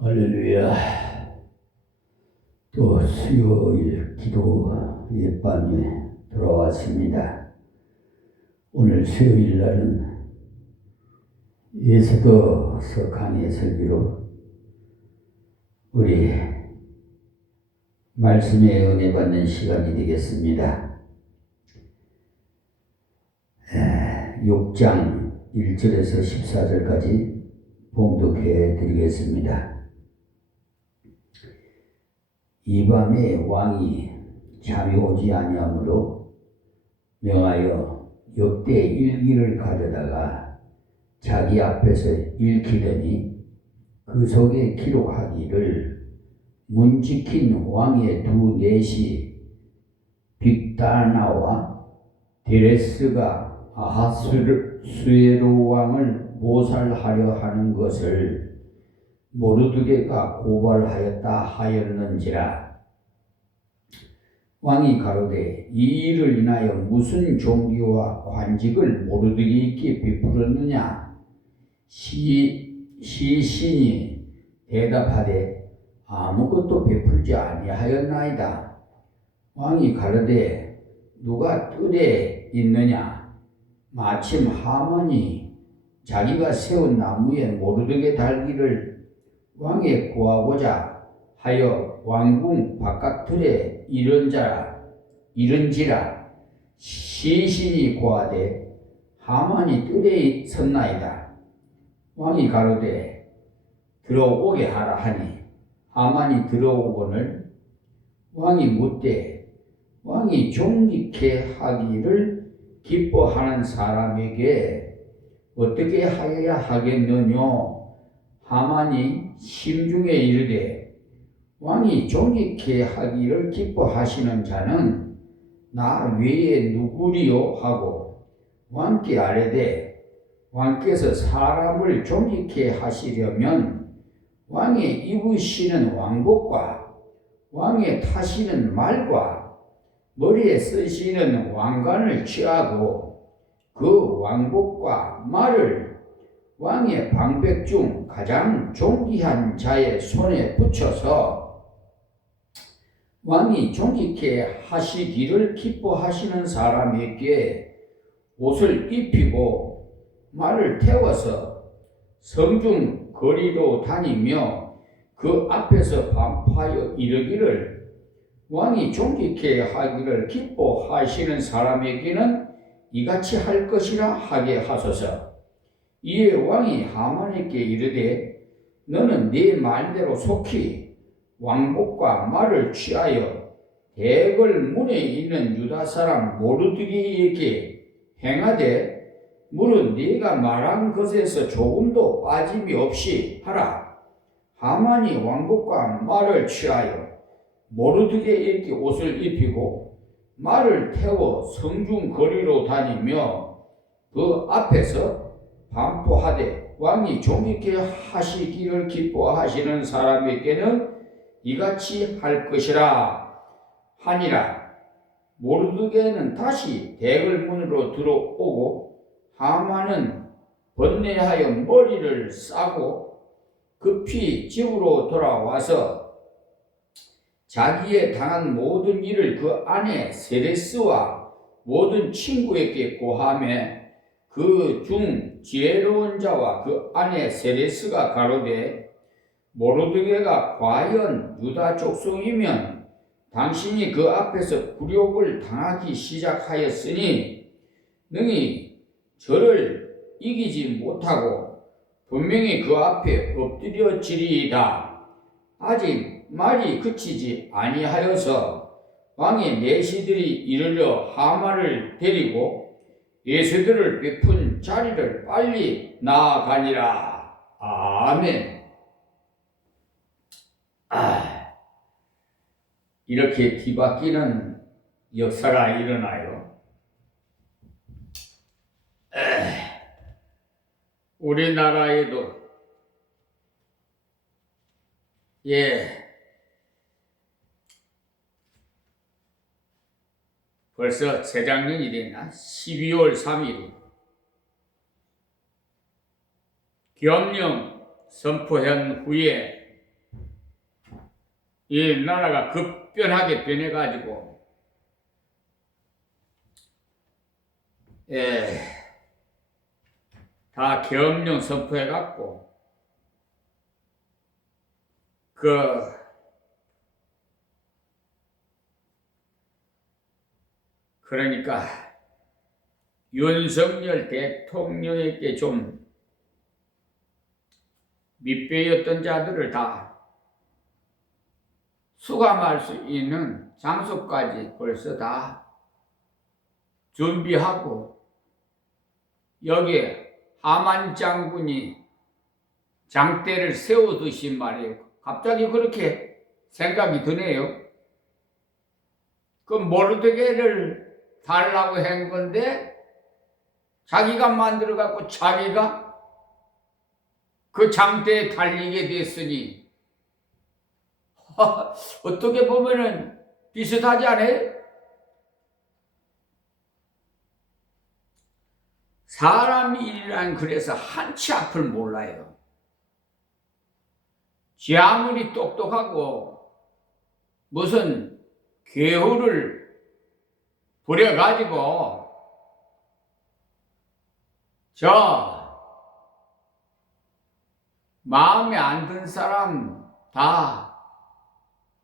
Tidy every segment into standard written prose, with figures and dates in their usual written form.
할렐루야. 또 수요일 기도 예밤에 돌아왔습니다. 오늘 수요일 날은 예수도서 강의 설교로 우리 말씀의 은혜 받는 시간이 되겠습니다. 6장 1절에서 14절까지 봉독해 드리겠습니다. 이 밤에 왕이 잠이 오지 아니하므로 명하여 역대 일기를 가져다가 자기 앞에서 읽히더니 그 속에 기록하기를 문 지킨 왕의 두 넷이 빅다나와 데레스가 아하수에로 왕을 모살하려 하는 것을 모르드게가 고발하였다 하였는지라. 왕이 가로되 이 일을 인하여 무슨 종기와 관직을 모르드게에게 베풀었느냐? 시신이 대답하되 아무것도 베풀지 아니하였나이다. 왕이 가로되 누가 뜰에 있느냐? 마침 하만이 자기가 세운 나무에 모르드게 달기를 왕에 구하고자 하여 왕궁 바깥틀에 이른지라. 시신이 고하되 하만이 뜰에 섰나이다. 왕이 가로되 들어오게 하라 하니 하만이 들어오거늘 왕이 묻되 왕이 존귀케 하기를 기뻐하는 사람에게 어떻게 하여야 하겠느뇨? 하만이 심중에 이르되 왕이 존귀케 하기를 기뻐하시는 자는 나 외에 누구리요? 하고 왕께 아뢰되 왕께서 사람을 존귀케 하시려면 왕의 입으시는 왕복과 왕의 타시는 말과 머리에 쓰시는 왕관을 취하고 그 왕복과 말을 왕의 방백 중 가장 존귀한 자의 손에 붙여서 왕이 존귀케 하시기를 기뻐하시는 사람에게 옷을 입히고 말을 태워서 성중 거리로 다니며 그 앞에서 반파하여 이르기를 왕이 존귀케 하기를 기뻐하시는 사람에게는 이같이 할 것이라 하게 하소서. 이에 왕이 하만에게 이르되 너는 네 말대로 속히 왕복과 말을 취하여 대궐 문에 있는 유다 사람 모르드게에게 행하되 물은 네가 말한 것에서 조금도 빠짐이 없이 하라. 하만이 왕복과 말을 취하여 모르드게에게 옷을 입히고 말을 태워 성중 거리로 다니며 그 앞에서 반포하되 왕이 존귀케 하시기를 기뻐하시는 사람에게는 이같이 할 것이라 하니라. 모르드게는 다시 대궐문으로 들어오고 하만은 번뇌하여 머리를 싸고 급히 집으로 돌아와서 자기의 당한 모든 일을 그 아내 세레스와 모든 친구에게 고하며 그 중 지혜로운 자와 그 아내 세레스가 가로되 모르드게가 과연 유다 족속이면 당신이 그 앞에서 굴욕을 당하기 시작하였으니 능히 저를 이기지 못하고 분명히 그 앞에 엎드려지리이다. 아직 말이 그치지 아니하여서 왕의 내시들이 이르러 하만을 데리고 예수들을 베푼 자리를 빨리 나아가니라. 아멘. 이렇게 뒤바뀌는 역사가 일어나요. 우리나라에도 벌써 재작년이 됐나? 12월 3일 계엄령 선포한 후에 이 나라가 급변하게 변해가지고, 다 계엄령 선포해갖고, 그러니까, 윤석열 대통령에게 좀 밑배였던 자들을 다 수감할 수 있는 장소까지 벌써 다 준비하고, 여기에 하만 장군이 장대를 세우듯이 말이에요. 갑자기 그렇게 생각이 드네요. 그 모르드게를 달라고 한 건데 자기가 만들어갖고 자기가 그 장대에 달리게 됐으니 어떻게 보면은 비슷하지 않아요? 사람 일이란 그래서 한치 앞을 몰라요. 지 아무리 똑똑하고 무슨 괴후를 부려가지고 마음에 안 든 사람 다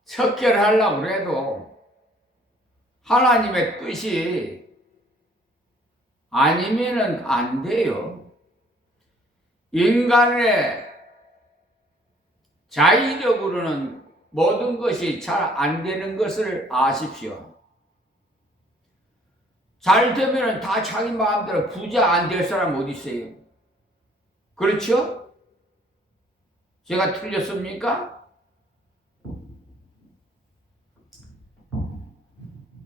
척결하려고 해도 하나님의 뜻이 아니면은 안 돼요. 인간의 자의력으로는 모든 것이 잘 안 되는 것을 아십시오. 잘 되면은 다 자기 마음대로 부자 안 될 사람 어디 있어요? 그렇죠? 제가 틀렸습니까?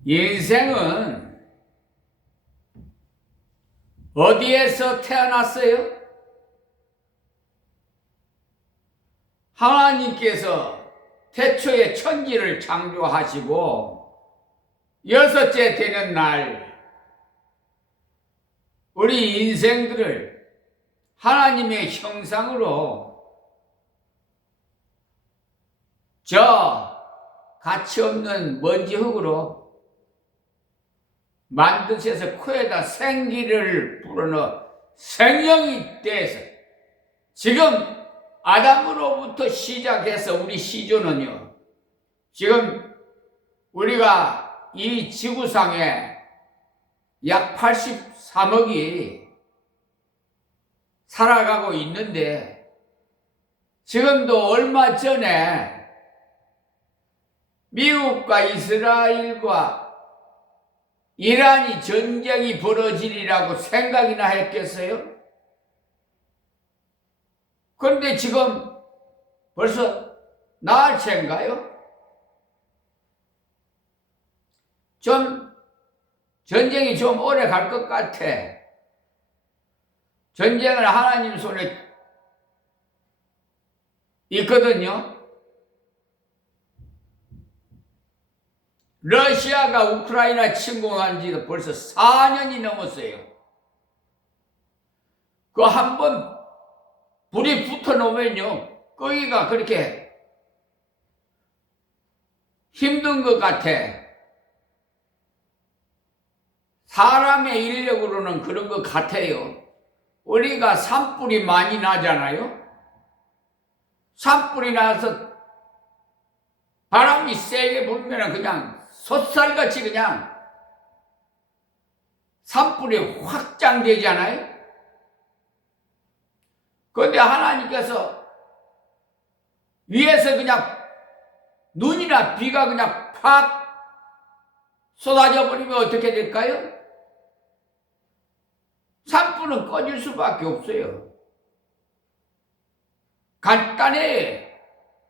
인생은 어디에서 태어났어요? 하나님께서 태초에 천지를 창조하시고 여섯째 되는 날 우리 인생들을 하나님의 형상으로 가치없는 먼지 흙으로 만드셔서 코에다 생기를 불어넣어 생명이 돼서 지금 아담으로부터 시작해서 우리 시조는요, 지금 우리가 이 지구상에 약 83억이 살아가고 있는데 지금도 얼마 전에 미국과 이스라엘과 이란이 전쟁이 벌어지리라고 생각이나 했겠어요? 그런데 지금 벌써 나흘째인가요? 좀 전쟁이 좀 오래 갈 것 같아. 전쟁은 하나님 손에 있거든요. 러시아가 우크라이나 침공한 지도 벌써 4년이 넘었어요. 그 한번 불이 붙어 놓으면요, 끄기가 그렇게 힘든 것 같아. 사람의 인력으로는 그런 것 같아요. 우리가 산불이 많이 나잖아요. 산불이 나서 바람이 세게 불면 그냥 솥살같이 그냥 산불이 확장되잖아요. 그런데 하나님께서 위에서 그냥 눈이나 비가 그냥 팍 쏟아져 버리면 어떻게 될까요? 산불은 꺼질 수밖에 없어요. 간단해.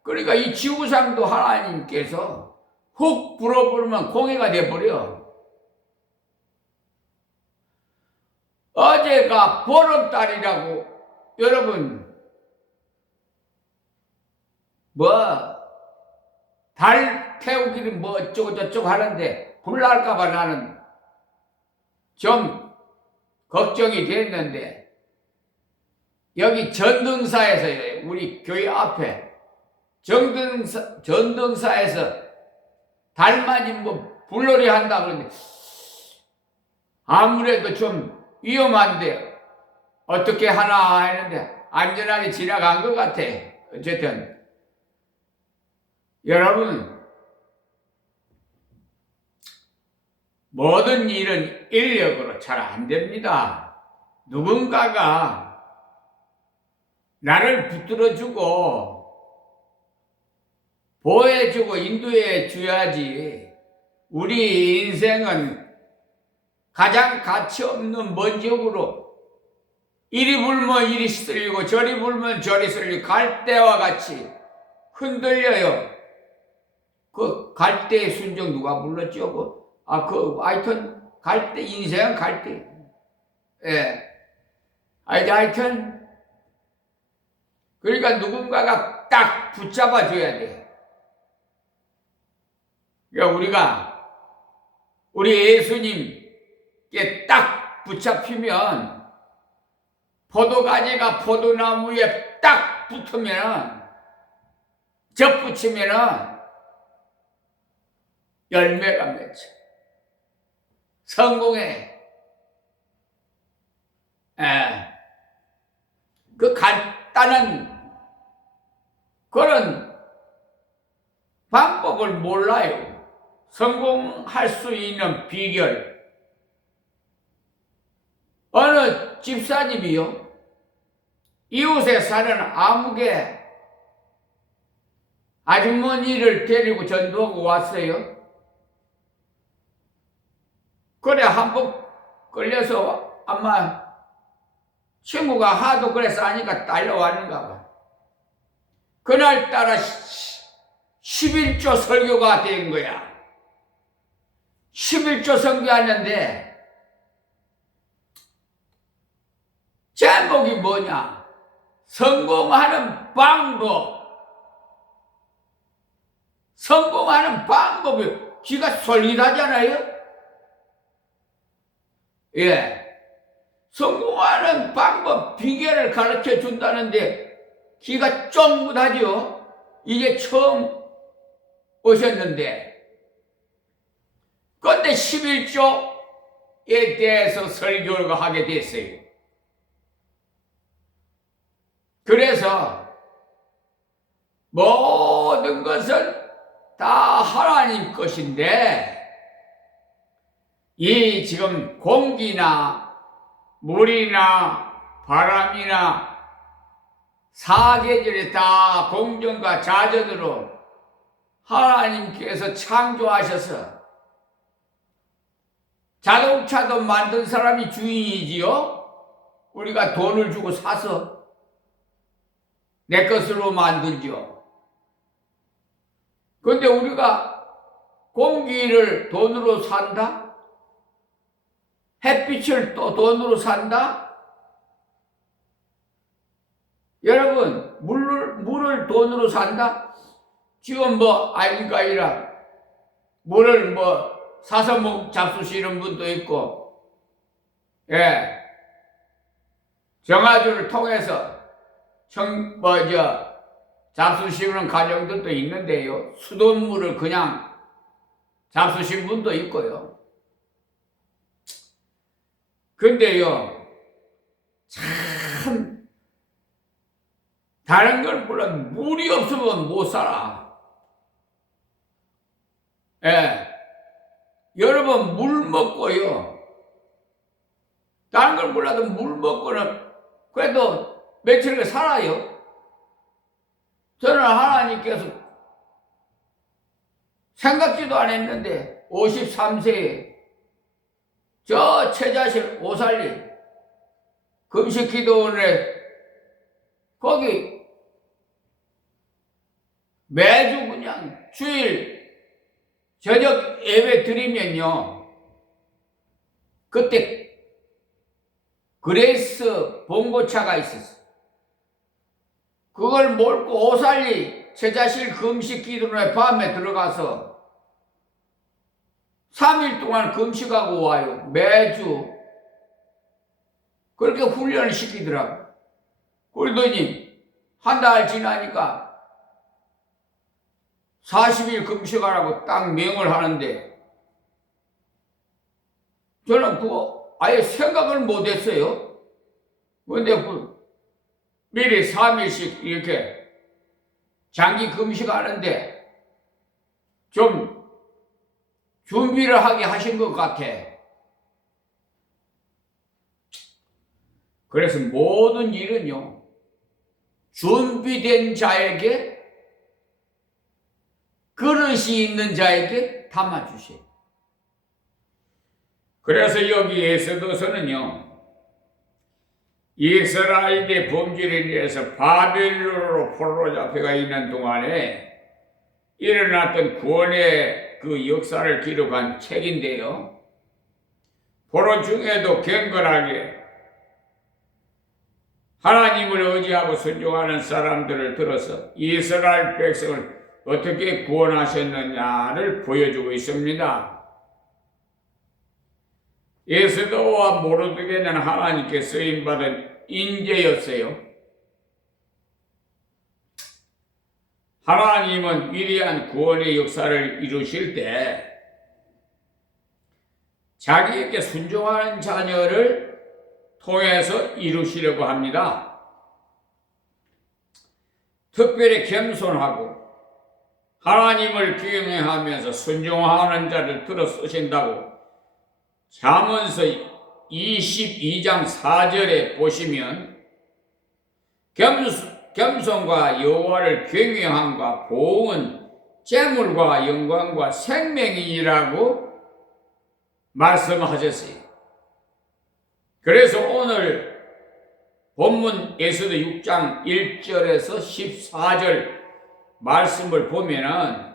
그러니까 이 지구상도 하나님께서 훅 불어버리면 공해가 돼버려. 어제가 보름달이라고 여러분 달 태우기는 어쩌고 저쩌고 하는데 불 날까봐 나는 좀 걱정이 됐는데 여기 전등사에서 우리 교회 앞에 전등사에서 달맞이 뭐 불놀이 한다 그러는데 아무래도 좀 위험한데 어떻게 하나 했는데 안전하게 지나간 것 같아. 어쨌든 여러분, 모든 일은 인력으로 잘 안 됩니다. 누군가가 나를 붙들어주고 보호해주고 인도해 줘야지. 우리 인생은 가장 가치 없는 먼지옥으로 이리 불면 이리 쓸리고 저리 불면 저리 쓸리고 갈대와 같이 흔들려요. 그 갈대의 순정 누가 불렀죠? 하여튼 갈대, 인생은 갈대. 예. 하여튼 그러니까 누군가가 딱 붙잡아 줘야 돼. 그러니까 우리 예수님께 딱 붙잡히면 포도가지가 포도나무에 딱 붙으면 접붙이면 열매가 맺혀. 성공해. 그 간단한 그런 방법을 몰라요. 성공할 수 있는 비결. 어느 집사님이요, 이웃에 사는 아무개 아주머니를 데리고 전도하고 왔어요. 그래, 한번 끌려서 아마 친구가 하도 그래서 하니까 딸려왔는가 봐. 그날따라 11조 설교가 된 거야. 11조 설교하는데 제목이 뭐냐? 성공하는 방법. 성공하는 방법이 귀가 솔깃하잖아요? 예. 성공하는 방법, 비결을 가르쳐 준다는데 귀가 쫑긋하죠? 이게 처음 오셨는데. 그런데 11조에 대해서 설교를 하게 됐어요. 그래서 모든 것은 다 하나님 것인데 이 지금 공기나 물이나 바람이나 사계절이 다 공정과 자전으로 하나님께서 창조하셔서 자동차도 만든 사람이 주인이지요. 우리가 돈을 주고 사서 내 것으로 만들죠. 그런데 우리가 공기를 돈으로 산다? 햇빛을 또 돈으로 산다? 여러분, 물을 돈으로 산다? 지금 뭐 아닙니까? 물을 사서 잡수시는 분도 있고, 예, 정화조를 통해서 잡수시는 가정들도 있는데요. 수돗물을 그냥 잡수신 분도 있고요. 근데요, 참, 다른 걸 몰라도 물이 없으면 못 살아. 예. 여러분, 물 먹고요. 다른 걸 몰라도 물 먹고는 그래도 며칠을 살아요. 저는 하나님께서 생각지도 안 했는데 53세에 저 최자실 오살리 금식 기도원에 거기 매주 그냥 주일 저녁 예배 드리면요, 그때 그레이스 봉고차가 있었어요. 그걸 몰고 오살리 제자실 금식 기도원에 밤에 들어가서 3일 동안 금식하고 와요. 매주 그렇게 훈련을 시키더라고요. 그러더니 한 달 지나니까 40일 금식하라고 딱 명을 하는데 저는 그거 아예 생각을 못했어요. 근데 미리 3일씩 이렇게 장기 금식하는데 좀 준비를 하게 하신 것 같아. 그래서 모든 일은요, 준비된 자에게, 그릇이 있는 자에게 담아주세요. 그래서 여기 에스더서는요, 이스라엘의 범죄를 위해서 바벨론으로 포로로 잡혀가 있는 동안에 일어났던 구원의 그 역사를 기록한 책인데요. 포로 중에도 경건하게 하나님을 의지하고 순종하는 사람들을 들어서 이스라엘 백성을 어떻게 구원하셨느냐를 보여주고 있습니다. 에스더와 모르드게는 하나님께 쓰임받은 인재였어요. 하나님은 위대한 구원의 역사를 이루실 때 자기에게 순종하는 자녀를 통해서 이루시려고 합니다. 특별히 겸손하고 하나님을 경외하면서 순종하는 자를 들어 쓰신다고 잠언서 22장 4절에 보시면 겸손과 여호와를 경외함과 보응은 재물과 영광과 생명이라고 말씀하셨어요. 그래서 오늘 본문 에스더 6장 1절에서 14절 말씀을 보면은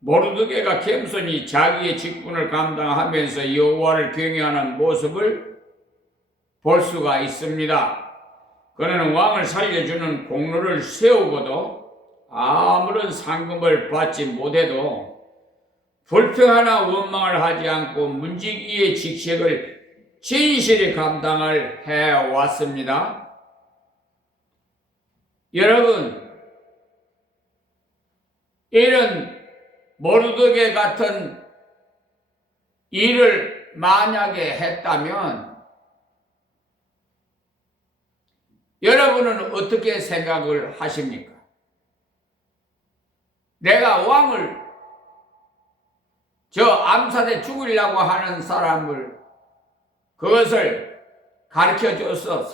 모르드게가 겸손히 자기의 직분을 감당하면서 여호와를 경외하는 모습을 볼 수가 있습니다. 그는 왕을 살려주는 공로를 세우고도 아무런 상금을 받지 못해도 불평하나 원망을 하지 않고 문지기의 직책을 진실히 감당을 해왔습니다. 여러분, 이런 모르드게 같은 일을 만약에 했다면 여러분은 어떻게 생각을 하십니까? 내가 왕을 저 암살해 죽이려고 하는 사람을 그것을 가르쳐줘서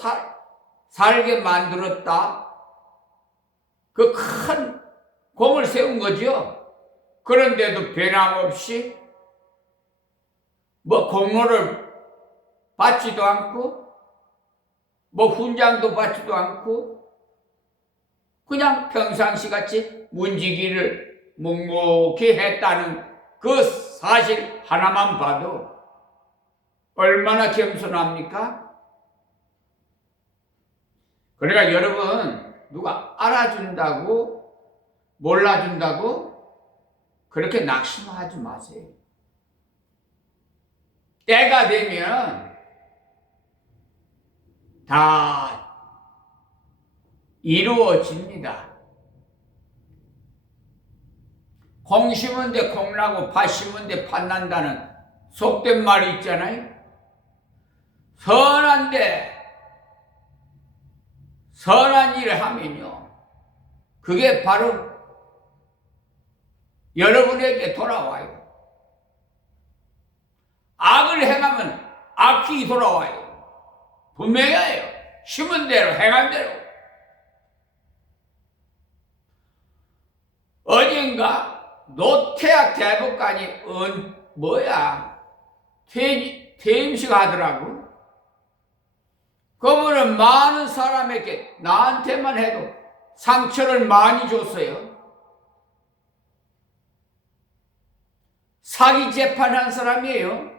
살게 만들었다. 그 큰 공을 세운 거죠. 그런데도 변함없이 뭐 공로를 받지도 않고 뭐 훈장도 받지도 않고 그냥 평상시 같이 문지기를 묵묵히 했다는 그 사실 하나만 봐도 얼마나 겸손합니까? 그러니까 여러분, 누가 알아준다고 몰라준다고 그렇게 낙심하지 마세요. 때가 되면 다 이루어집니다. 콩 심은 데 콩 나고 팥 심은 데 팥 난다는 속된 말이 있잖아요. 선한 일을 하면요, 그게 바로 여러분에게 돌아와요. 악을 행하면 악이 돌아와요. 분명해요. 심은 대로 행한 대로. 어딘가 노태학 대법관이 퇴임식 하더라고. 그분은 많은 사람에게 나한테만 해도 상처를 많이 줬어요. 사기 재판한 사람이에요.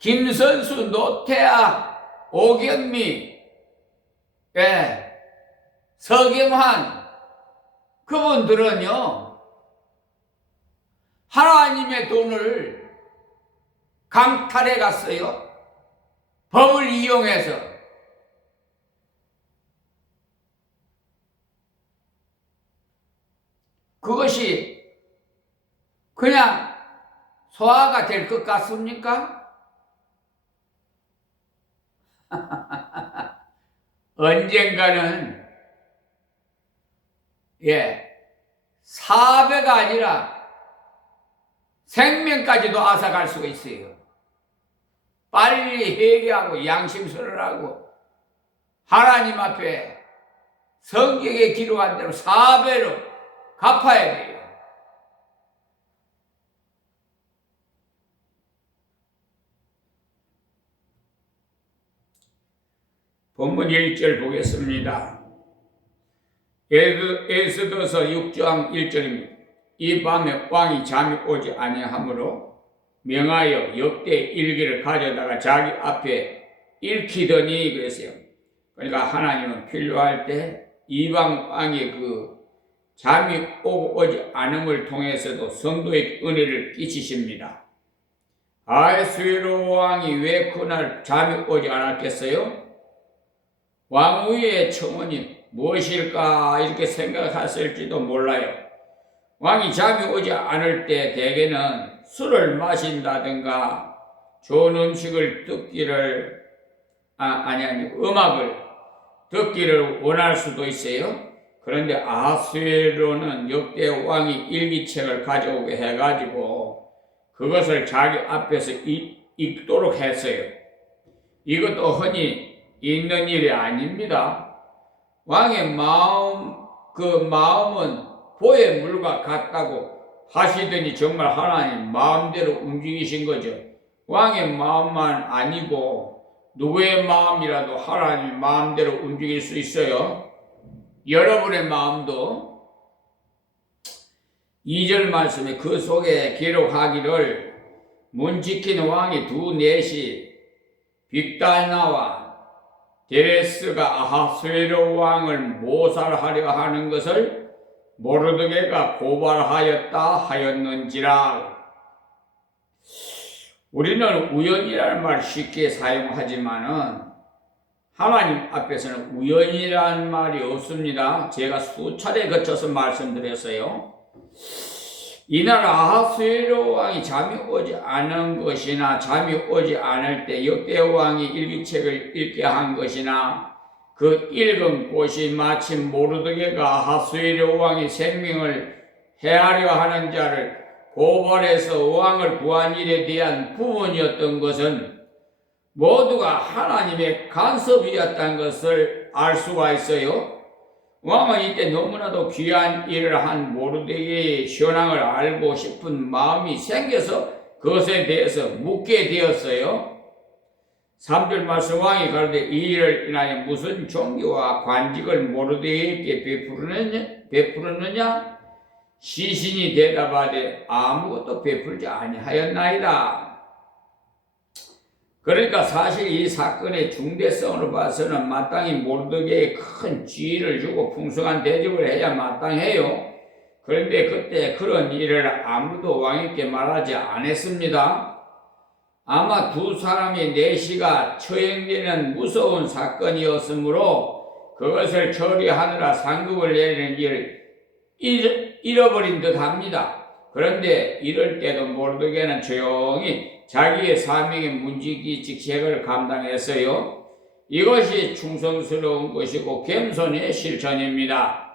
김선수, 노태아, 오경미, 서경환, 그분들은요, 하나님의 돈을 강탈해 갔어요. 법을 이용해서. 그것이 그냥 소화가 될 것 같습니까? 언젠가는 사배가 아니라 생명까지도 앗아갈 수가 있어요. 빨리 회개하고 양심선을 하고 하나님 앞에 성경에 기록한 대로 사배로 갚아야 돼요. 본문 1절 보겠습니다. 에스더서 6장 1절입니다. 이 밤에 왕이 잠이 오지 아니하므로 명하여 역대 일기를 가져다가 자기 앞에 읽히더니 그랬어요. 그러니까 하나님은 필요할 때 이방 왕의 그 잠이 오고 오지 않음을 통해서도 성도에게 은혜를 끼치십니다. 아하스웨로 왕이 왜 그날 잠이 오지 않았겠어요? 왕위의 청원이 무엇일까 이렇게 생각했을지도 몰라요. 왕이 잠이 오지 않을 때 대개는 술을 마신다든가 좋은 음식을 듣기를 음악을 듣기를 원할 수도 있어요. 그런데 아하스웨로는 역대 왕이 일기책을 가져오게 해가지고 그것을 자기 앞에서 읽도록 했어요. 이것도 흔히 있는 일이 아닙니다. 왕의 마음은 보의 물과 같다고 하시더니 정말 하나님 마음대로 움직이신 거죠. 왕의 마음만 아니고 누구의 마음이라도 하나님 마음대로 움직일 수 있어요. 여러분의 마음도 2절 말씀에 그 속에 기록하기를 문 지키는 왕이 두 넷이 빅달나와 데레스가 아하스웨로 왕을 모살하려 하는 것을 모르드게가 고발하였다 하였는지라. 우리는 우연이라는 말을 쉽게 사용하지만은 하나님 앞에서는 우연이라는 말이 없습니다. 제가 수차례 거쳐서 말씀드렸어요. 이날 아하스웨로 왕이 잠이 오지 않은 것이나 잠이 오지 않을 때 역대 왕이 일기책을 읽게 한 것이나 그 읽은 곳이 마침 모르드게가 아하스웨로 왕의 생명을 해하려 하는 자를 고발해서 왕을 구한 일에 대한 부분이었던 것은 모두가 하나님의 간섭이었다는 것을 알 수가 있어요. 왕은 이때 너무나도 귀한 일을 한 모르드게의 현황을 알고 싶은 마음이 생겨서 그것에 대해서 묻게 되었어요. 3절 말씀 왕이 가로되 이 일을 인하여 무슨 종교와 관직을 모르드게에게 베풀었느냐? 시신이 대답하되 아무것도 베풀지 아니하였나이다. 그러니까 사실 이 사건의 중대성으로 봐서는 마땅히 모르드게에 큰 지위를 주고 풍성한 대접을 해야 마땅해요. 그런데 그때 그런 일을 아무도 왕에게 말하지 않았습니다. 아마 두 사람의 내시가 처형되는 무서운 사건이었으므로 그것을 처리하느라 상급을 내리는 일을 잃어버린 듯 합니다. 그런데 이럴 때도 모르드게는 조용히 자기의 사명의 문지기 직책을 감당했어요. 이것이 충성스러운 것이고 겸손의 실천입니다.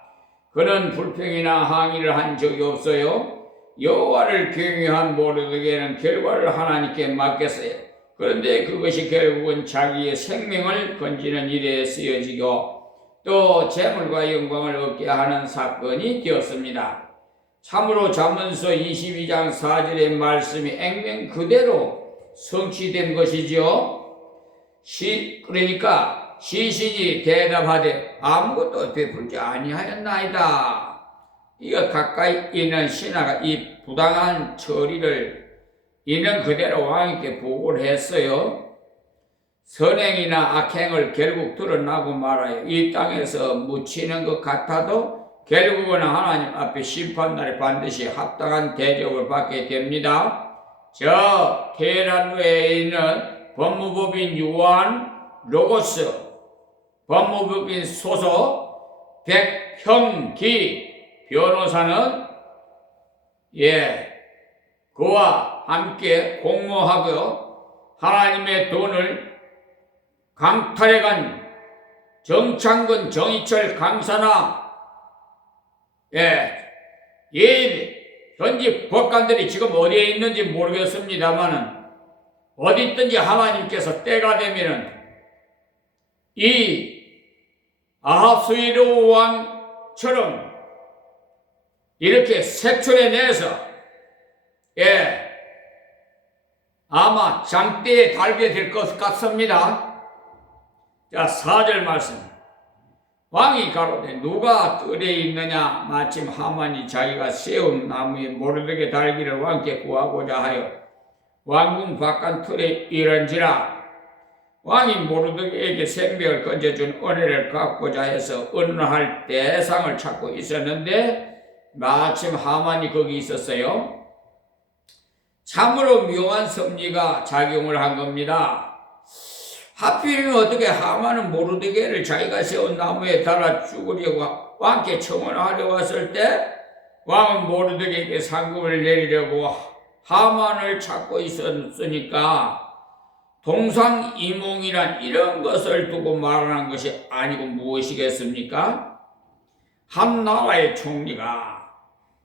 그는 불평이나 항의를 한 적이 없어요. 여호와를 경외한 모르드게는 결과를 하나님께 맡겼어요. 그런데 그것이 결국은 자기의 생명을 건지는 일에 쓰여지고 또 재물과 영광을 얻게 하는 사건이 되었습니다. 참으로 잠언서 22장 4절의 말씀이 액면 그대로 성취된 것이죠. 그러니까 시신이 대답하되 아무것도 베풀지 아니하였나이다. 이거 가까이 있는 신하가 이 부당한 처리를 있는 그대로 왕에게 보고를 했어요. 선행이나 악행을 결국 드러나고 말아요. 이 땅에서 묻히는 것 같아도 결국은 하나님 앞에 심판날에 반드시 합당한 대접을 받게 됩니다. 저 테헤란에 있는 법무법인 요한 로고스, 법무법인 소속 백형기 변호사는 그와 함께 공모하고 하나님의 돈을 강탈해간 정창근, 정희철 강사나 현지 법관들이 지금 어디에 있는지 모르겠습니다만은 어디 있든지 하나님께서 때가 되면은 이 아하수이로 왕처럼 이렇게 색출해내서 아마 장대에 달게 될 것 같습니다. 자, 4절 말씀. 왕이 가로되 누가 뜰에 있느냐? 마침 하만이 자기가 세운 나무에 모르드게 달기를 왕께 구하고자 하여 왕궁 바깥 틀에 이른지라. 왕이 모르드게에게 생명을 건져준 은혜를 갚고자 해서 은할 대상을 찾고 있었는데 마침 하만이 거기 있었어요. 참으로 묘한 섭리가 작용을 한 겁니다. 하필이면 어떻게 하만은 모르드게를 자기가 세운 나무에 달아 죽으려고 왕께 청원하려 왔을 때 왕은 모르드게에게 상금을 내리려고 하만을 찾고 있었으니까 동상이몽이란 이런 것을 두고 말하는 것이 아니고 무엇이겠습니까? 한 나라의 총리가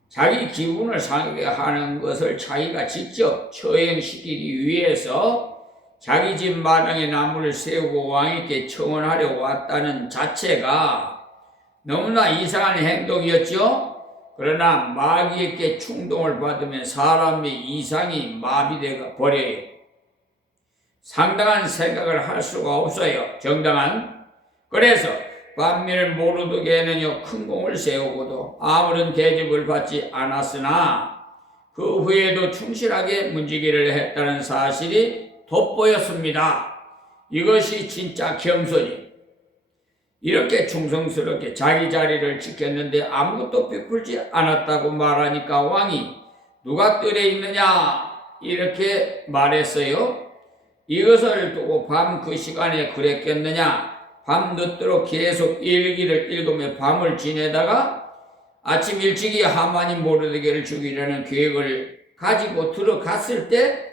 자기 기분을 상하게 하는 것을 자기가 직접 처형시키기 위해서 자기 집 마당에 나무를 세우고 왕에게 청원하려 왔다는 자체가 너무나 이상한 행동이었죠. 그러나 마귀에게 충동을 받으면 사람의 이상이 마비되어 버려요. 상당한 생각을 할 수가 없어요. 정당한. 그래서 반면에 모르드게는요 큰 공을 세우고도 아무런 대접을 받지 않았으나 그 후에도 충실하게 문지기를 했다는 사실이 돋보였습니다. 이것이 진짜 겸손이. 이렇게 충성스럽게 자기 자리를 지켰는데 아무것도 베풀지 않았다고 말하니까 왕이 누가 뜰에 있느냐 이렇게 말했어요. 이것을 두고 밤 그 시간에 그랬겠느냐. 밤 늦도록 계속 일기를 읽으며 밤을 지내다가 아침 일찍이 하만이 모르드게를 죽이려는 계획을 가지고 들어갔을 때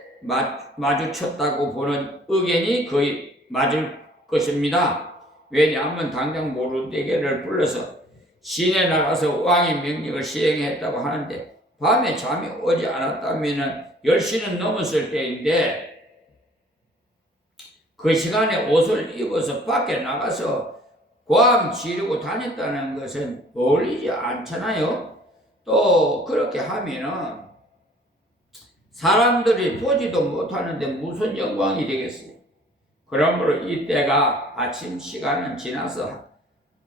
마주쳤다고 보는 의견이 거의 맞을 것입니다. 왜냐하면 당장 모르드게를 불러서 시내 나가서 왕의 명령을 시행했다고 하는데 밤에 잠이 오지 않았다면 10시는 넘었을 때인데 그 시간에 옷을 입어서 밖에 나가서 고함 지르고 다녔다는 것은 어울리지 않잖아요. 또 그렇게 하면은 사람들이 보지도 못하는데 무슨 영광이 되겠어요. 그러므로 이때가 아침 시간은 지나서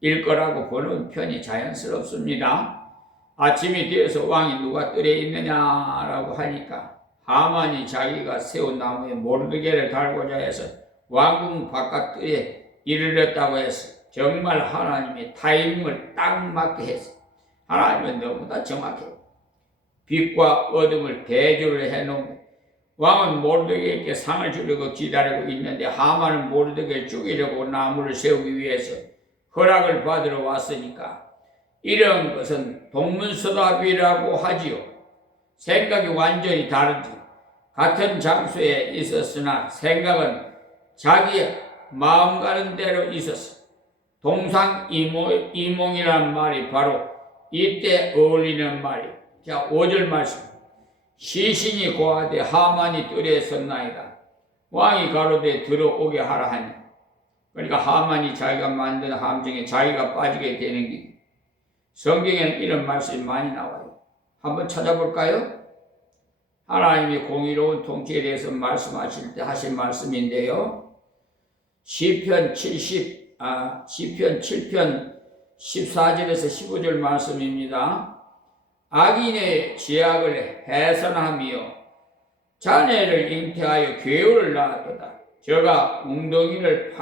일 거라고 보는 편이 자연스럽습니다. 아침이 되어서 왕이 누가 뜰에 있느냐라고 하니까 하만이 자기가 세운 나무에 모르드게를 달고자 해서 왕궁 바깥에 이르렀다고 해서 정말 하나님의 타이밍을 딱 맞게 했어. 하나님은 너무나 정확해요. 빛과 어둠을 대조를 해놓은 왕은 모르드게에게 상을 주려고 기다리고 있는데 하만은 모르드게를 죽이려고 나무를 세우기 위해서 허락을 받으러 왔으니까 이런 것은 동문서답이라고 하지요. 생각이 완전히 다르지. 같은 장소에 있었으나 생각은 자기 마음 가는 대로 있었어. 동상이몽이란 말이 바로 이때 어울리는 말이. 자, 5절 말씀. 시신이 고하되 하만이 뜰에 섰나이다. 왕이 가로되 들어오게 하라 하니. 그러니까 하만이 자기가 만든 함정에 자기가 빠지게 되는 길. 성경에는 이런 말씀이 많이 나와요. 한번 찾아볼까요? 하나님이 공의로운 통치에 대해서 말씀하실 때 하신 말씀인데요. 시편 7편 14절에서 15절 말씀입니다. 악인의 죄악을 해산하며 자네를 잉태하여 괴울을 낳았도다. 저가 웅덩이를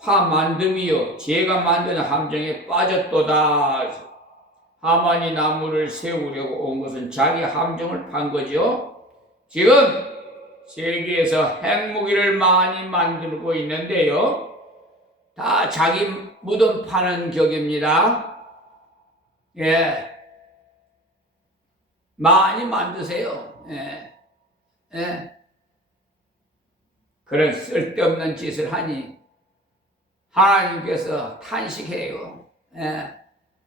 파 만듦이요 죄가 만드는 함정에 빠졌도다. 하만이 나무를 세우려고 온 것은 자기 함정을 판 거죠. 지금 세계에서 핵무기를 많이 만들고 있는데요. 다 자기 무덤 파는 격입니다. 많이 만드세요. 예. 예. 그런 쓸데없는 짓을 하니 하나님께서 탄식해요. 예.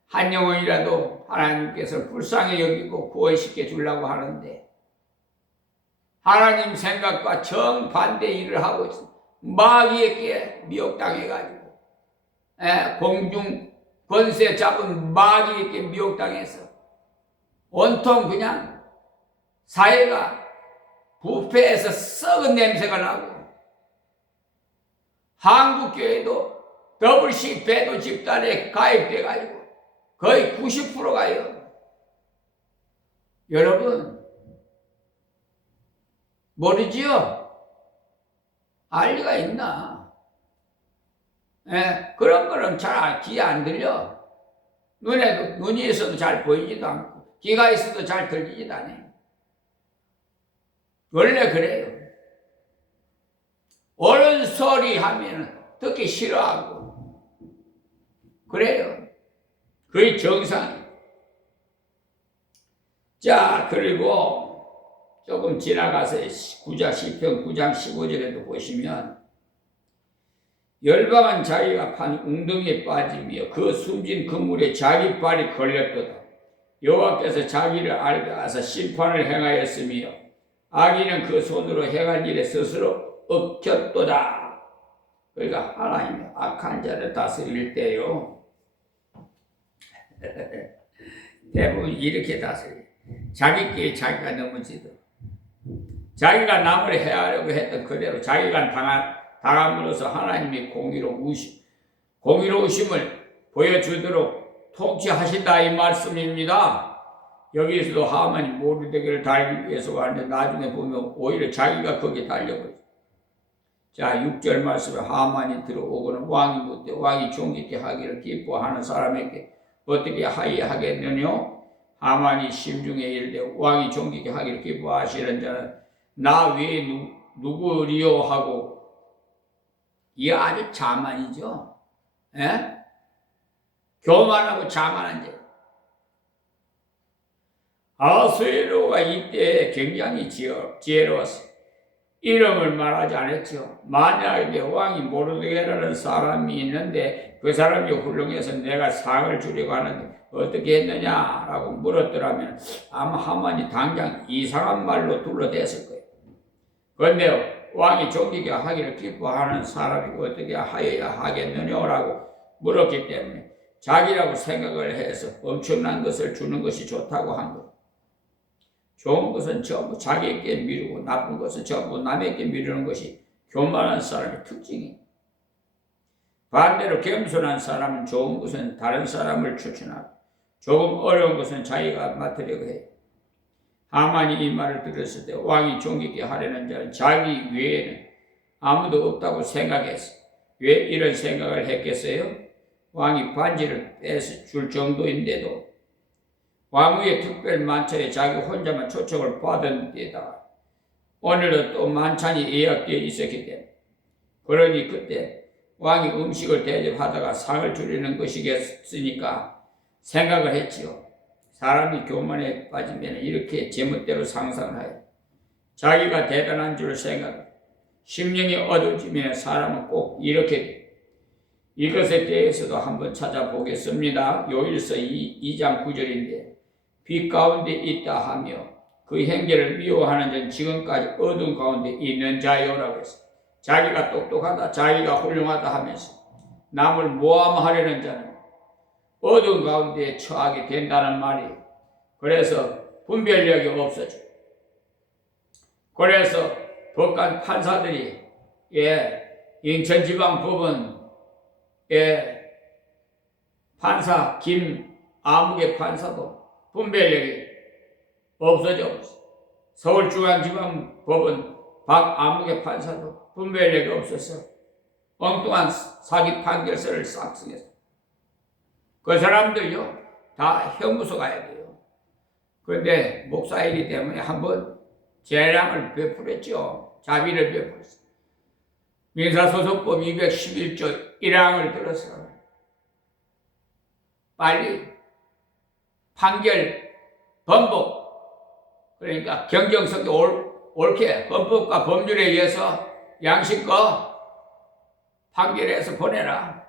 한 영혼이라도 하나님께서 불쌍히 여기고 구원시켜 주려고 하는데 하나님 생각과 정반대 일을 하고 있습니다. 마귀에게 미혹당해가지고 공중 권세 잡은 마귀에게 미혹당해서 온통 그냥 사회가 부패해서 썩은 냄새가 나고 한국교회도 WC 배도 집단에 가입돼가지고 거의 90%가요. 여러분 모르지요? 알 리가 있나? 그런 거는 잘 귀에 안 들려. 눈이 있어도 잘 보이지도 않고 귀가 있어도 잘 들리지도 않아요. 원래 그래요. 옳은 소리 하면 듣기 싫어하고 그래요. 그게 정상이에요. 자, 그리고 조금 지나가서 시편 9장 15절에도 보시면 열방은 자기가 판 웅덩이에 빠지며 그 숨진 그물에 자기 발이 걸렸도다. 여호와께서 자기를 알게 하사 심판을 행하였으며 악인은 그 손으로 행한 일에 스스로 엎혔도다. 그러니까 하나님이 악한 자를 다스릴 때요 대부분 이렇게 다스려요. 자기끼리 자기가 넘어지도록 자기가 남을 해하려고 했던 그대로 자기가 당함으로써 하나님이 공의로우심을 보여주도록 통치하신다 이 말씀입니다. 여기에서도 하만이 모르드게를 달기 위해서 왔는데 나중에 보면 오히려 자기가 거기에 달려버렸어요. 자, 6절 말씀에 하만이 들어오고는 왕이 묻되 왕이 존귀케 하기를 기뻐하는 사람에게 어떻게 하겠느냐? 하만이 심중에 이르되 왕이 존귀케 하기를 기뻐하시는 자는 나 외에 누구리요 하고 이 아주 자만이죠. 예? 교만하고 자만한 자. 아수에로가 이때 굉장히 지혜로웠어요. 이름을 말하지 않았죠. 만약에 왕이 모르드게라는 사람이 있는데 그 사람이 훌륭해서 내가 상을 주려고 하는데 어떻게 했느냐라고 물었더라면 아마 하만이 당장 이상한 말로 둘러댔을 거예요. 그런데 왕이 존귀케 하기를 기뻐하는 사람이 어떻게 하여야 하겠느냐라고 물었기 때문에 자기라고 생각을 해서 엄청난 것을 주는 것이 좋다고 한 거예요. 좋은 것은 전부 자기에게 미루고 나쁜 것은 전부 남에게 미루는 것이 교만한 사람의 특징이에요. 반대로 겸손한 사람은 좋은 것은 다른 사람을 추천하고 조금 어려운 것은 자기가 맡으려고 해요. 하만이 이 말을 들었을 때 왕이 존귀케 하려는 자는 자기 외에는 아무도 없다고 생각했어. 왜 이런 생각을 했겠어요? 왕이 반지를 빼서 줄 정도인데도 왕후의 특별 만찬에 자기 혼자만 초청을 받은 데다가 오늘은 또 만찬이 예약되어 있었기 때문에 그러니 그때 왕이 음식을 대접하다가 상을 줄이는 것이겠으니까 생각을 했지요. 사람이 교만에 빠지면 이렇게 제멋대로 상상을 하여 자기가 대단한 줄 생각, 심령이 어두워지면 사람은 꼭 이렇게 돼. 이것에 대해서도 한번 찾아보겠습니다. 요일서 2장 9절인데 빛 가운데 있다 하며 그 행제를 미워하는 자는 지금까지 어두운 가운데 있는 자요라고 했어요. 자기가 똑똑하다, 자기가 훌륭하다 하면서 남을 모함하려는 자는 어두운 가운데 처하게 된다는 말이에요. 그래서 분별력이 없어져. 그래서 법관 판사들이 인천지방법원 판사 김아무개 판사도 분별력이 없어져. 서울중앙지방법원 박아무개 판사도 분별력이 없어서 엉뚱한 사기 판결서를 싹쓰겠어. 그 사람들요 다 형무소 가야 돼요. 그런데 목사이기 때문에 한번 재량을 베풀었죠. 자비를 베풀었어요. 민사소송법 211조 1항을 들어서 빨리 판결 번복 그러니까 경정석이 옳게 헌법과 법률에 의해서 양심껏 판결해서 보내라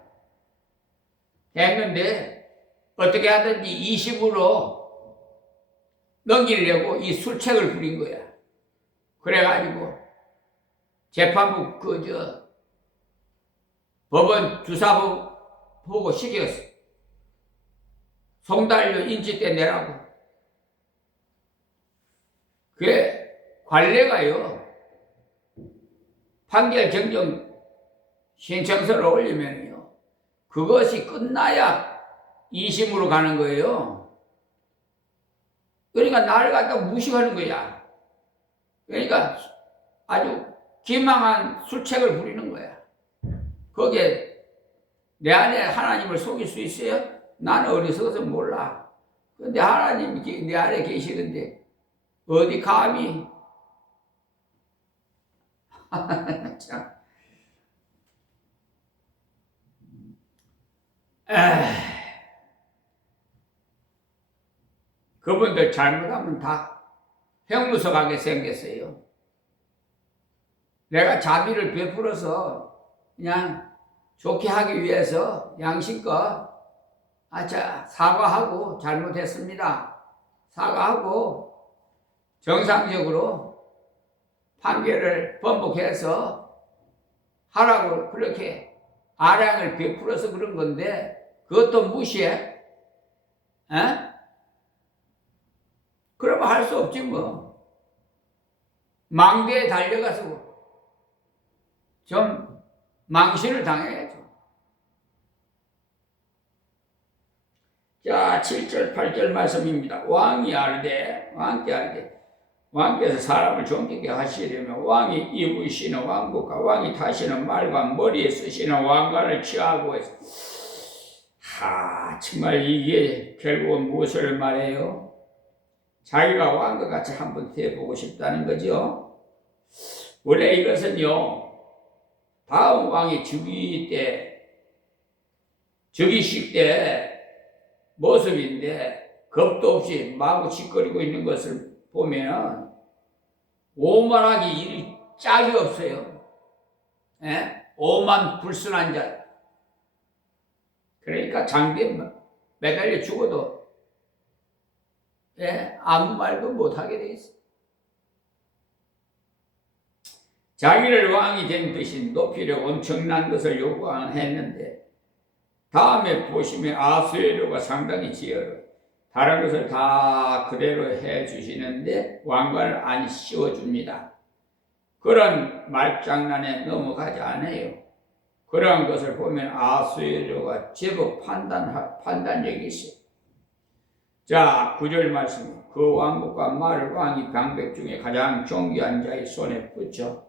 했는데 어떻게 하든지 20으로 넘기려고 이 술책을 부린 거야. 그래가지고 재판부 법원 주사부 보고 시켰어. 송달료 인치대 내라고. 그래 관례가요. 판결 경정 신청서를 올리면요. 그것이 끝나야 2심으로 가는 거예요. 그러니까 나를 갖다 무시하는 거야. 그러니까 아주 기망한 술책을 부리는 거야. 거기에 내 안에 하나님을 속일 수 있어요? 나는 어리석어서 몰라. 근데 하나님이 내 안에 계시는데 어디 감히 참. 그분들 잘못하면 다 형무소 가게 생겼어요. 내가 자비를 베풀어서 그냥 좋게 하기 위해서 양심껏 사과하고 잘못했습니다. 사과하고 정상적으로 판결을 번복해서 하라고 그렇게 아량을 베풀어서 그런 건데 그것도 무시해? 에? 그러면 할 수 없지 뭐. 망대에 달려가서 좀 망신을 당해야죠. 자, 7절 8절 말씀입니다. 왕이 알되 왕께서 사람을 존귀케 하시려면 왕이 입으시는 왕복과 왕이 타시는 말과 머리에 쓰시는 왕관을 취하고 정말 이게 결국은 무엇을 말해요? 자기가 왕과 같이 한번 돼보고 싶다는 거죠. 원래 이것은요, 다음 왕이 즉위식 때 모습인데 겁도 없이 마구 짓거리고 있는 것을 보면 오만하기 일이 짝이 없어요. 오만 불순한 자. 그러니까 장대에 매달려 죽어도 아무 말도 못하게 돼 있어. 자기를 왕이 된 듯이 높이려고 엄청난 것을 요구했는데 다음에 보시면 아수에로가 상당히 지혜로워. 다른 것을 다 그대로 해주시는데 왕관을 안 씌워줍니다. 그런 말장난에 넘어가지 않아요. 그러한 것을 보면 아수에로가 제법 판단력이 있어요. 자, 9절 말씀. 그 왕국과 말을 왕이 방백 중에 가장 존귀한 자의 손에 붙여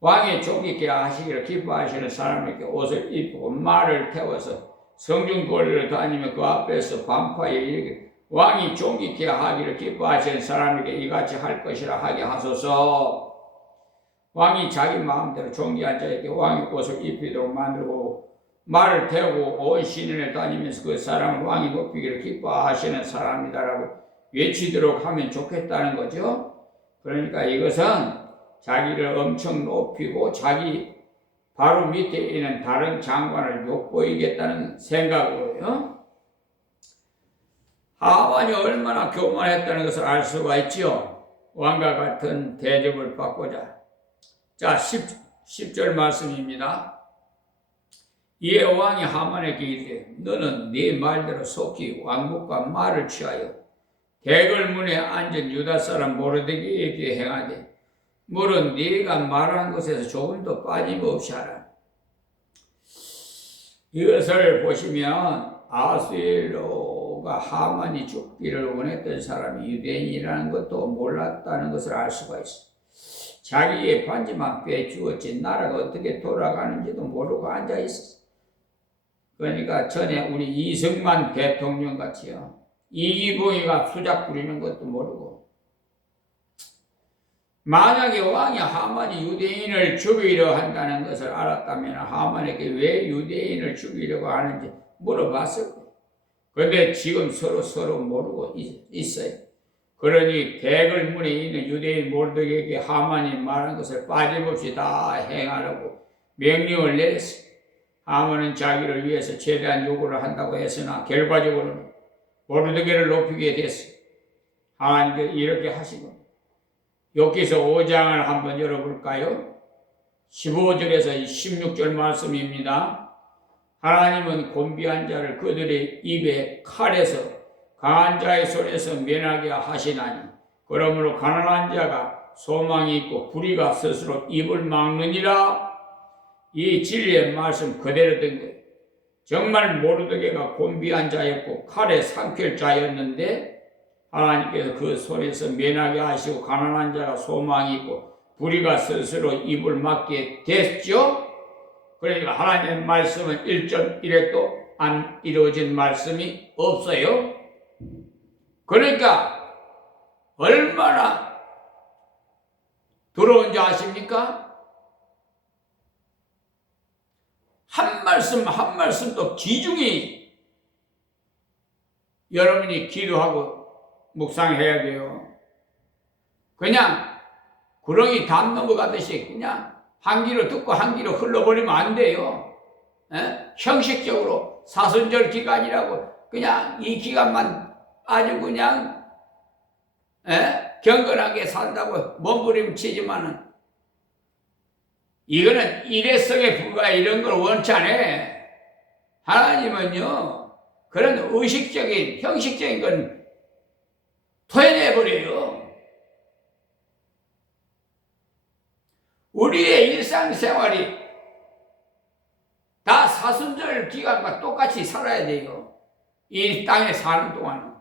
왕이 존귀케 하시기를 기뻐하시는 사람에게 옷을 입고 말을 태워서 성중거리를 다니며 그 앞에서 반파에 이르기를 왕이 존귀케 하기를 기뻐하시는 사람에게 이같이 할 것이라 하게 하소서. 왕이 자기 마음대로 존귀한 자에게 왕의 옷을 입히도록 만들고 말을 태우고 온 시내를 다니면서 그 사람을 왕이 높이기를 기뻐하시는 사람이다라고 외치도록 하면 좋겠다는 거죠. 그러니까 이것은 자기를 엄청 높이고 자기 바로 밑에 있는 다른 장관을 욕보이겠다는 생각으로요. 하만이 얼마나 교만했다는 것을 알 수가 있죠. 왕과 같은 대접을 받고자. 자, 10절 말씀입니다. 이에 왕이 하만에게 이르되 너는 네 말대로 속히 왕국과 말을 취하여 대궐문에 앉은 유다 사람 모르드게에게 행하되 물은 네가 말한 것에서 조금도 빠짐없이 하라. 이것을 보시면 아수에로가 하만이 죽기를 원했던 사람이 유대인이라는 것도 몰랐다는 것을 알 수가 있어. 자기의 반지만 빼주었지 나라가 어떻게 돌아가는지도 모르고 앉아있었어. 그러니까 전에 우리 이승만 대통령 같이요. 이기붕이가 수작 부리는 것도 모르고. 만약에 왕이 하만이 유대인을 죽이려 한다는 것을 알았다면 하만에게 왜 유대인을 죽이려고 하는지 물어봤을 거예요. 그런데 지금 서로 모르고 있어요. 그러니 대궐문에 있는 유대인 모르드게에게 하만이 말한 것을 빠짐없이 다 행하라고 명령을 내렸어. 하만은 자기를 위해서 최대한 요구를 한다고 했으나 결과적으로는 모르드게를 높이게 됐어. 하나님께서 이렇게 하시고, 여기서 5장을 한번 열어볼까요? 15절에서 16절 말씀입니다. 하나님은 곤비한 자를 그들의 입에 칼에서 강한 자의 손에서 면하게 하시나니, 그러므로 가난한 자가 소망이 있고 불의가 스스로 입을 막느니라. 이 진리의 말씀 그대로 된 거예요. 정말 모르드게가 곤비한 자였고 칼에 삼킬 자였는데 하나님께서 그 손에서 면하게 하시고 가난한 자가 소망이 있고 불의가 스스로 입을 막게 됐죠. 그러니까 하나님의 말씀은 1.1에도 안 이루어진 말씀이 없어요. 그러니까 얼마나 더러운지 아십니까? 한 말씀 한 말씀도 귀중히 여러분이 기도하고 묵상해야 돼요. 그냥 구렁이 담 넘어가듯이 그냥 한 귀로 듣고 한 귀로 흘러버리면 안 돼요. 형식적으로 사순절 기간이라고 그냥 이 기간만 아주 그냥 경건하게 산다고 몸부림치지만은 이거는 일회성에 불과해. 이런 걸 원치 않아. 하나님은요 그런 의식적인 형식적인 건 토해내버려요. 우리의 일상생활이 다 사순절 기간과 똑같이 살아야 돼요. 이 땅에 사는 동안은.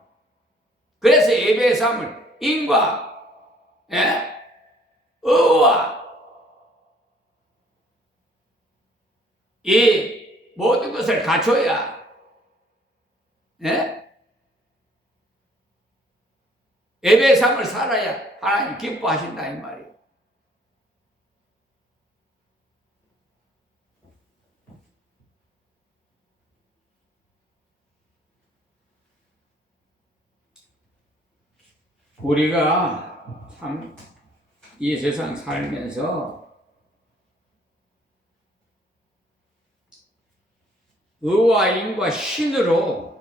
그래서 예배의 삶을 인과 의와 이 모든 것을 갖춰야 예배의 삶을 살아야 하나님 기뻐하신다 이 말이에요. 우리가 참 이 세상 살면서 의와 인과 신으로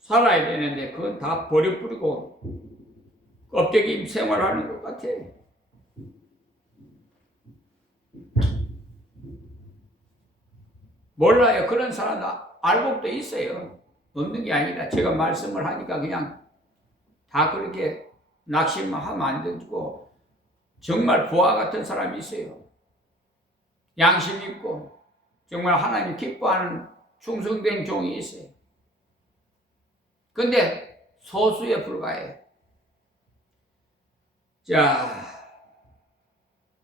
살아야 되는데 그건 다 버려버리고 껍데기 생활하는 것 같아. 몰라요. 그런 사람도 알고도 있어요. 없는 게 아니라 제가 말씀을 하니까 그냥 다 그렇게 낙심만 하면 안 되고 정말 부하 같은 사람이 있어요. 양심 있고 정말 하나님 기뻐하는 충성된 종이 있어요. 근데 소수에 불과해요. 자,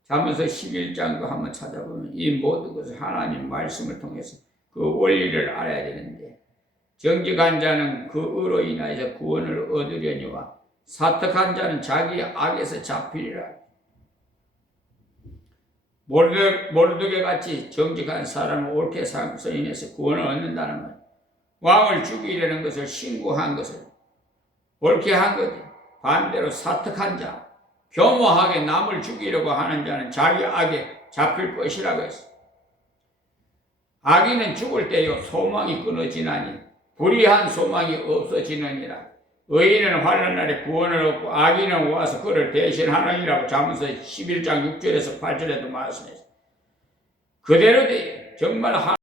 잠언서 11장도 한번 찾아보면 이 모든 것을 하나님 말씀을 통해서 그 원리를 알아야 되는데, 정직한 자는 그 의로 인하여서 구원을 얻으려니와 사특한 자는 자기 악에서 잡히리라. 모르드게 같이 정직한 사람을 옳게 삼고서 인해서 구원을 얻는다는 말, 왕을 죽이려는 것을 신고한 것을 옳게 한 거지. 반대로 사특한 자, 교모하게 남을 죽이려고 하는 자는 자기 악에 잡힐 것이라고 했어. 악인은 죽을 때요 소망이 끊어지나니 불의한 소망이 없어지느니라. 의인은 환난 날에 구원을 얻고 악인은 와서 그를 대신하느니라고 잠언서 11장 6절에서 8절에도 말씀했어요. 그대로 돼. 정말